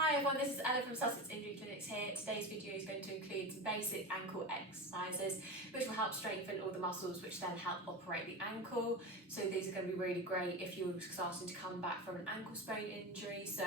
Hi everyone, this is Ella from Sussex Injury Clinics here. Today's video is going to include some basic ankle exercises which will help strengthen all the muscles which then help operate the ankle. So these are going to be really great if you're starting to come back from an ankle sprain injury. So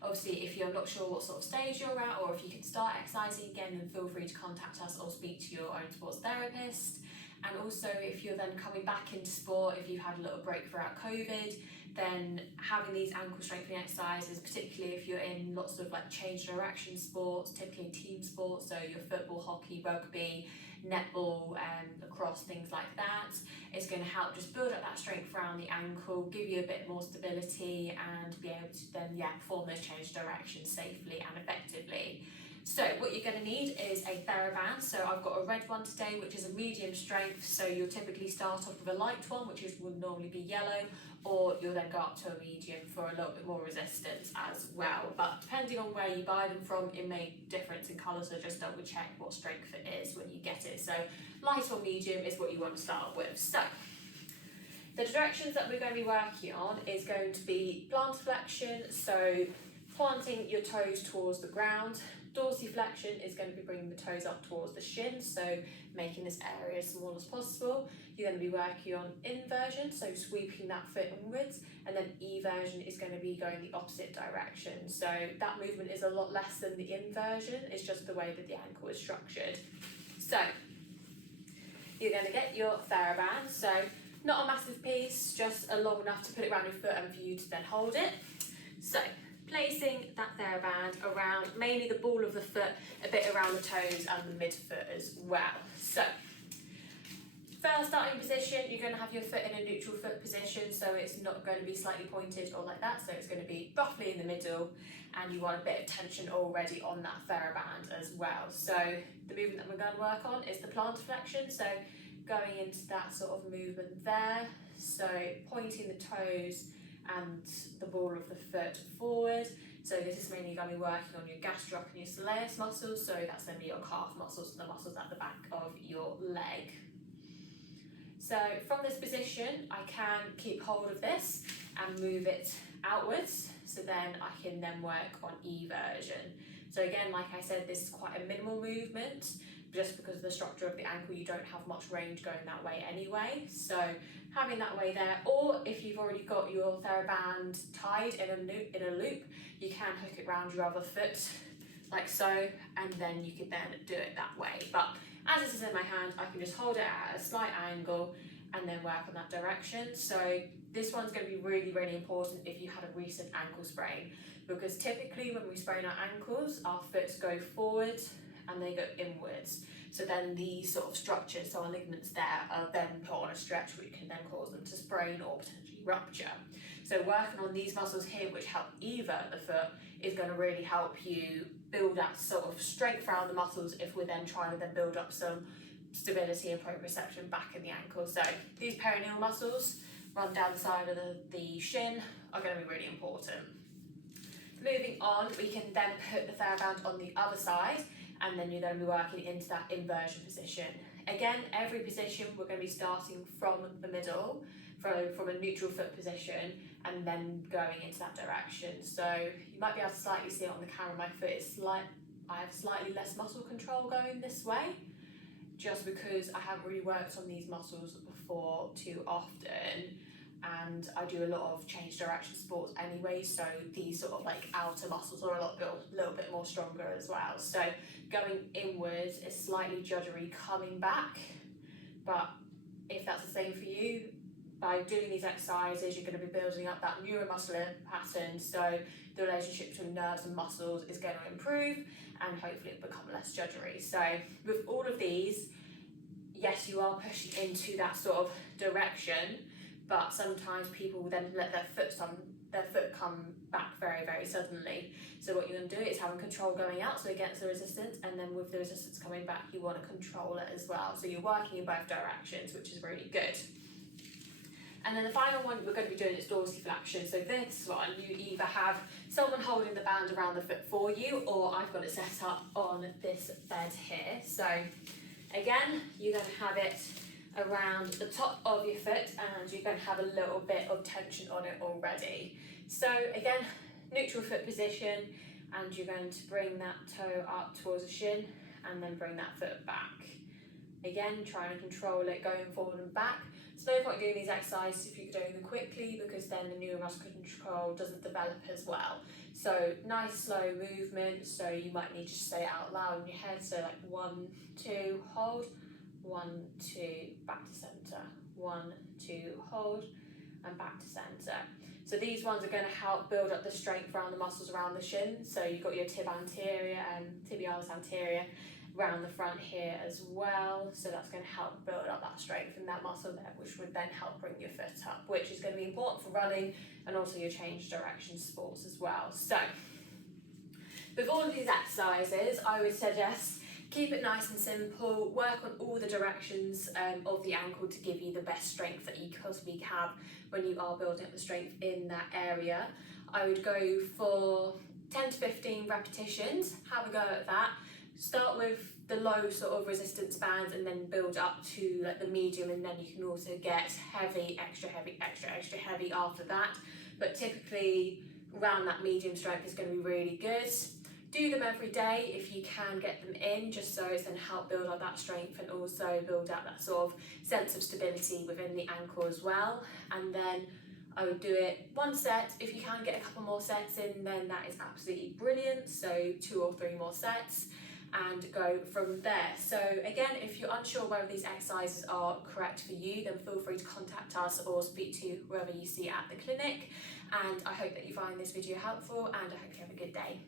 obviously if you're not sure what sort of stage you're at or if you can start exercising again, then feel free to contact us or speak to your own sports therapist. And also if you're then coming back into sport, if you've had a little break throughout COVID, then having these ankle strengthening exercises, particularly if you're in lots of like change direction sports, typically team sports, so your football, hockey, rugby, netball, lacrosse, things like that, it's going to help just build up that strength around the ankle, give you a bit more stability and be able to then perform those change directions safely and effectively. So what you're going to need is a TheraBand. So I've got a red one today, which is a medium strength. So you'll typically start off with a light one, which would normally be yellow, or you'll then go up to a medium for a little bit more resistance as well. But depending on where you buy them from, it may difference in colour, so just double check what strength it is when you get it. So light or medium is what you want to start with. So the directions that we're going to be working on is going to be plantar flexion, so planting your toes towards the ground. Dorsiflexion is going to be bringing the toes up towards the shin, so making this area as small as possible. You're going to be working on inversion, so sweeping that foot inwards, and then eversion is going to be going the opposite direction. So that movement is a lot less than the inversion, it's just the way that the ankle is structured. So you're going to get your TheraBand, so not a massive piece, just long enough to put it around your foot and for you to then hold it. So placing that TheraBand around mainly the ball of the foot, a bit around the toes and the midfoot as well. So first starting position, you're going to have your foot in a neutral foot position, so it's not going to be slightly pointed or like that, so it's going to be roughly in the middle, and you want a bit of tension already on that TheraBand as well. So the movement that we're going to work on is the plantar flexion, so going into that sort of movement there, so pointing the toes and the ball of the foot forward. So this is mainly going to be working on your gastroc and your soleus muscles, so that's going to be your calf muscles, the muscles at the back of your leg. So from this position, I can keep hold of this and move it outwards, so then I can then work on eversion. So again, like I said, this is quite a minimal movement, just because of the structure of the ankle, you don't have much range going that way anyway. So having that way there, or if you've already got your TheraBand tied in a loop, you can hook it around your other foot, like so, and then you can then do it that way. But as this is in my hand, I can just hold it at a slight angle and then work on that direction. So this one's going to be really, really important if you had a recent ankle sprain, because typically when we sprain our ankles, our foot go forward and they go inwards. So then these sort of structures, so our ligaments there, are then put on a stretch, which can then cause them to sprain or potentially rupture. So working on these muscles here, which help evert the foot, is going to really help you build that sort of strength around the muscles if we're then trying to then build up some stability and proprioception back in the ankle. So these perineal muscles run down the side of the shin are going to be really important. Moving on, we can then put the TheraBand on the other side, and then you're going to be working into that inversion position. Again, every position we're going to be starting from the middle, from a neutral foot position, and then going into that direction. So you might be able to slightly see it on the camera, my foot is I have slightly less muscle control going this way, just because I haven't really worked on these muscles before too often, and I do a lot of change direction sports anyway, so these sort of like outer muscles are a little bit more stronger as well. So going inwards is slightly judgery coming back, but if that's the same for you, by doing these exercises, you're going to be building up that neuromuscular pattern, so the relationship between nerves and muscles is going to improve, and hopefully it'll become less judgery. So with all of these, yes, you are pushing into that sort of direction, but sometimes people will then let their foot come back very, very suddenly. So what you're going to do is having control going out, so against the resistance, and then with the resistance coming back, you want to control it as well. So you're working in both directions, which is really good. And then the final one we're going to be doing is dorsiflexion. So this one, you either have someone holding the band around the foot for you, or I've got it set up on this bed here. So again, you're going to have it around the top of your foot, and you're going to have a little bit of tension on it already. So again, neutral foot position, and you're going to bring that toe up towards the shin and then bring that foot back. Again, trying to control it going forward and back. There's no point doing these exercises if you're doing them quickly, because then the neuromuscular control doesn't develop as well. So nice slow movement, so you might need to say it out loud in your head, so like 1, 2, hold, 1, 2, back to centre, 1, 2, hold, and back to centre. So these ones are going to help build up the strength around the muscles around the shin. So you've got your tib anterior and tibialis anterior around the front here as well. So that's going to help build up that strength in that muscle there, which would then help bring your foot up, which is going to be important for running and also your change direction sports as well. So with all of these exercises, I would suggest keep it nice and simple, work on all the directions of the ankle to give you the best strength that you possibly have when you are building up the strength in that area. I would go for 10 to 15 repetitions, have a go at that. Start with the low sort of resistance bands and then build up to like the medium, and then you can also get heavy, extra heavy, extra heavy after that. But typically around that medium strength is going to be really good. Do them every day if you can get them in, just so it's going to help build up that strength and also build up that sort of sense of stability within the ankle as well. And then I would do it one set. If you can get a couple more sets in, then that is absolutely brilliant. So 2 or 3 more sets and go from there. So again, if you're unsure whether these exercises are correct for you, then feel free to contact us or speak to whoever you see at the clinic. And I hope that you find this video helpful, and I hope you have a good day.